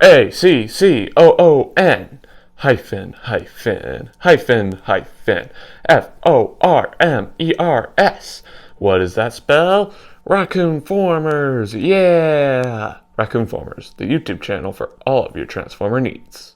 Raccoon hyphen hyphen hyphen hyphen Formers. What does that spell? Raccoon-Formers, yeah! Raccoon-Formers, the YouTube channel for all of your Transformer needs.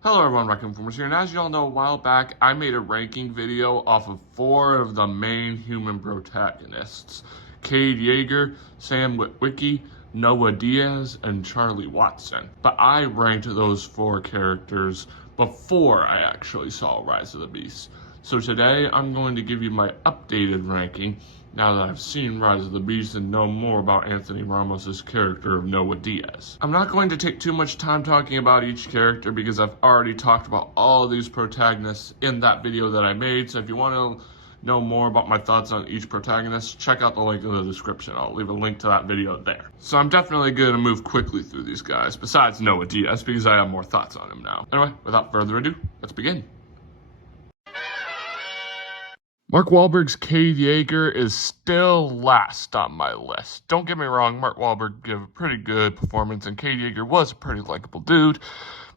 Hello everyone, Raccoon-Formers here, and as you all know, a while back, I made a ranking video off of 4 of the main human protagonists. Cade, Yeager, Sam Whitwicky, Noah Diaz, and Charlie Watson. But I ranked those 4 characters before I actually saw Rise of the Beast. So today, I'm going to give you my updated ranking now that I've seen Rise of the Beast and know more about Anthony Ramos' character of Noah Diaz. I'm not going to take too much time talking about each character because I've already talked about all of these protagonists in that video that I made, so if you want to know more about my thoughts on each protagonist, check out the link in the description. I'll leave a link to that video there. So I'm definitely going to move quickly through these guys, besides Noah Diaz, because I have more thoughts on him now. Anyway, without further ado, let's begin. Mark Wahlberg's Cade Yeager is still last on my list. Don't get me wrong, Mark Wahlberg gave a pretty good performance, and Cade Yeager was a pretty likable dude,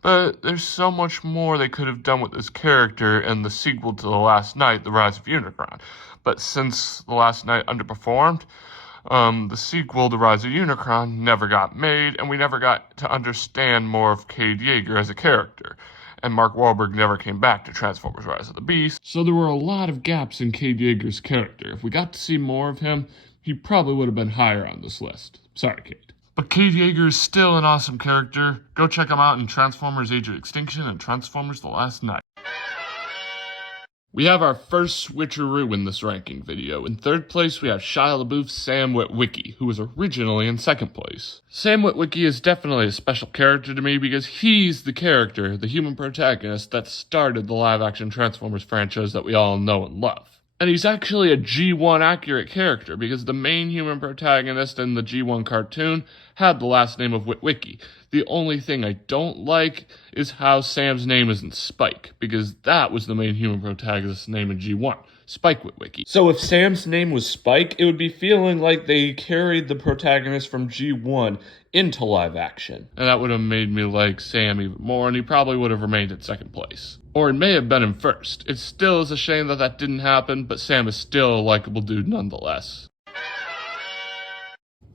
but there's so much more they could have done with this character in the sequel to The Last Knight, The Rise of Unicron. But since The Last Knight underperformed, the sequel, The Rise of Unicron, never got made, and we never got to understand more of Cade Yeager as a character. And Mark Wahlberg never came back to Transformers Rise of the Beast, so there were a lot of gaps in Cade Yeager's character. If we got to see more of him, he probably would have been higher on this list. Sorry, Cade. But Cade Yeager is still an awesome character. Go check him out in Transformers Age of Extinction and Transformers The Last Knight. We have our first switcheroo in this ranking video. In 3rd place, we have Shia LaBeouf's Sam Whitwicky, who was originally in 2nd place. Sam Whitwicky is definitely a special character to me because he's the character, the human protagonist, that started the live-action Transformers franchise that we all know and love. And he's actually a G1 accurate character because the main human protagonist in the G1 cartoon had the last name of Witwicky. The only thing I don't like is how Sam's name isn't Spike, because that was the main human protagonist's name in G1, Spike Witwicky. So if Sam's name was Spike, it would be feeling like they carried the protagonist from G1 into live action. And that would have made me like Sam even more, and he probably would have remained in 2nd place. Or it may have been in 1st. It still is a shame that that didn't happen, but Sam is still a likable dude nonetheless.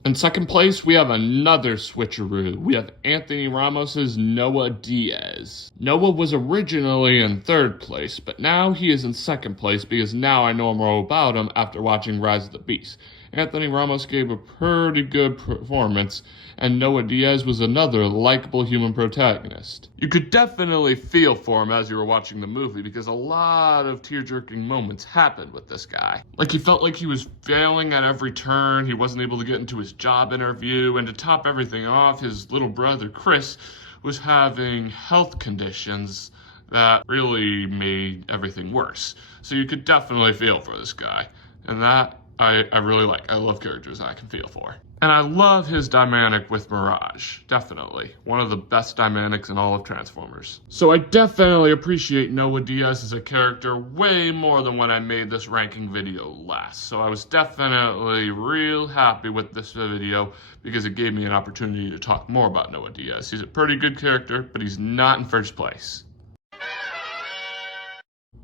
In 2nd place, we have another switcheroo. We have Anthony Ramos' Noah Diaz. Noah was originally in 3rd place, but now he is in 2nd place because now I know more about him after watching Rise of the Beast. Anthony Ramos gave a pretty good performance, and Noah Diaz was another likable human protagonist. You could definitely feel for him as you were watching the movie because a lot of tear-jerking moments happened with this guy. Like, he felt like he was failing at every turn, he wasn't able to get into his job interview, and to top everything off, his little brother Chris was having health conditions that really made everything worse. So you could definitely feel for this guy, and that I really like. I love characters I can feel for. And I love his dynamic with Mirage, definitely. One of the best dynamics in all of Transformers. So I definitely appreciate Noah Diaz as a character way more than when I made this ranking video last. So I was definitely real happy with this video because it gave me an opportunity to talk more about Noah Diaz. He's a pretty good character, but he's not in 1st place.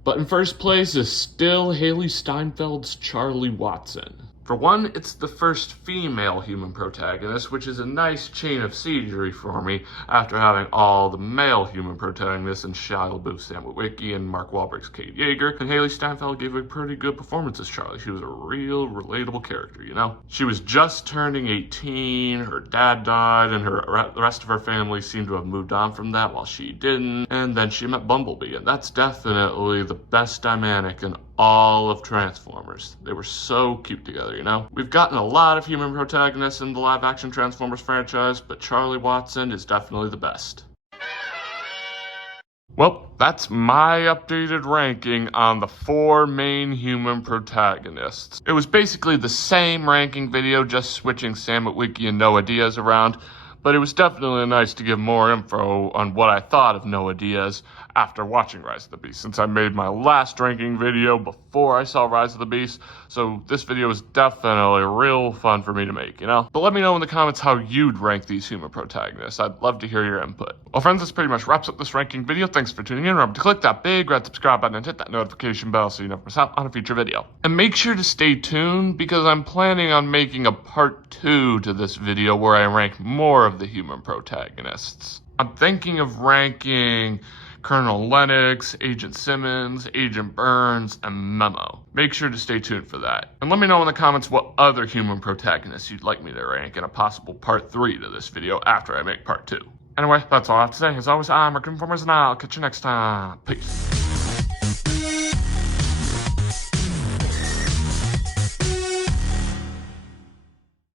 But in 1st place is still Hailee Steinfeld's Charlie Watson. For one, it's the first female human protagonist, which is a nice chain of scenery for me after having all the male human protagonists in Shia LaBeouf's Sam Whitwicky and Mark Wahlberg's Cade Yeager, and Hailee Steinfeld gave a pretty good performance as Charlie. She was a real relatable character, you know? She was just turning 18, her dad died, and the rest of her family seemed to have moved on from that while she didn't, and then she met Bumblebee, and that's definitely the best dynamic in all of Transformers. They were so cute together, you know? We've gotten a lot of human protagonists in the live-action Transformers franchise, but Charlie Watson is definitely the best. Well, that's my updated ranking on the 4 main human protagonists. It was basically the same ranking video, just switching Sam Whitwicky and Noah Diaz around, but it was definitely nice to give more info on what I thought of Noah Diaz after watching Rise of the Beast, since I made my last ranking video before I saw Rise of the Beast, so this video was definitely real fun for me to make, you know? But let me know in the comments how you'd rank these human protagonists. I'd love to hear your input. Well friends, this pretty much wraps up this ranking video. Thanks for tuning in. Remember to click that big red subscribe button and hit that notification bell so you never miss out on a future video. And make sure to stay tuned because I'm planning on making a part 2 to this video where I rank more of the human protagonists. I'm thinking of ranking Colonel Lennox, Agent Simmons, Agent Burns, and Memo. Make sure to stay tuned for that. And let me know in the comments what other human protagonists you'd like me to rank in a possible part 3 to this video after I make part 2. Anyway, that's all I have to say. As always, I'm Raccoon-Formers, and I'll catch you next time. Peace.